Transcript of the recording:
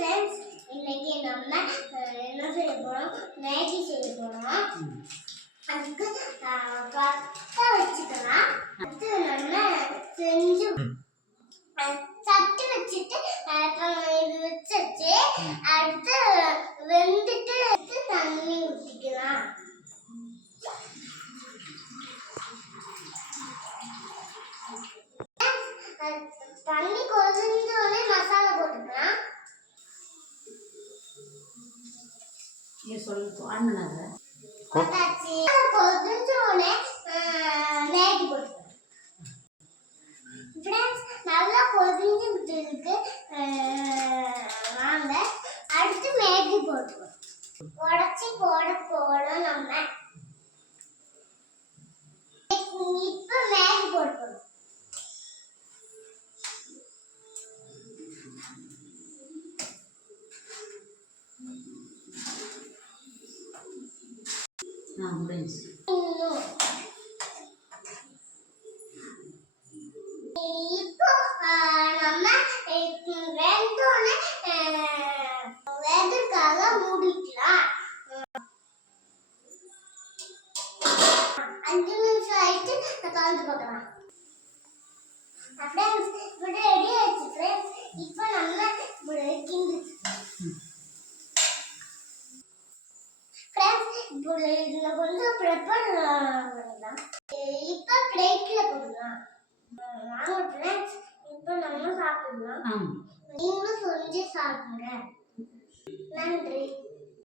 friends இன்னைக்கு நம்ம என்ன செய்ய போறோம் மேகி செய்ய போறோம் அதுக்கு பத்த வச்சுக்கலாம் அது நம்ம செஞ்சு சட்டி வச்சிட்டு இது வச்சிட்டு அடுத்து வெந்துட்டு தண்ணி ஊத்திக்கலாம் தண்ணி கொதிஞ்சோனே மசாலா போட்டுக்கலாம் ये சொல்லுங்க ஆன் பண்ணாத போட்டாச்சு கொதிஞ்சோனே மேகி போட்டுக்கலாம் फ्रेंड्स நல்லா கொதிஞ்சிட்டு இருக்கு வாங்க அடுத்து மேகி போட்டுக்கலாம் உடைச்சி போட நம்ம இப்போ மேகி போட்டுக்கலாம் முடிஞ்சு இப்போ நம்ம வெந்தோடனே வெந்ததுக்காக மூடிக்கலாம் 5 நிமிஷம் ஆயிட்டு கலந்து பார்க்கலாம் ஃப்ரெண்ட்ஸ் இப்போ ரெடி ஆயிடுச்சு ஃப்ரெண்ட்ஸ் இப்போ நம்ம கிண்டி फ्रेंड्स இப்போ இதுல கொஞ்சம் ப்ரிப்பேர் பண்ணலாம் இப்போ பிளேட்ல போடலாம் வாங்க फ्रेंड्स இப்போ நம்ம சாப்பிடலாம் நீங்களும் செஞ்சு சாப்பிடுங்க நன்றி